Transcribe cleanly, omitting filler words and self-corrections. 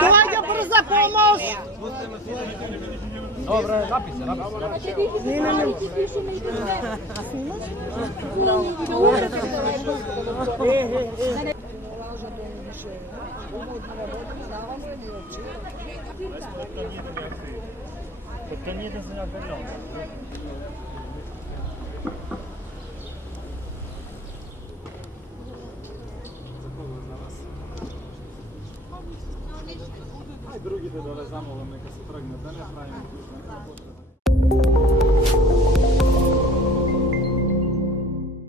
Давайте за помощь! Добре, написи. Perché niente se ne ha Drugi te dole zamolom, neka se trgne, da ne pravimo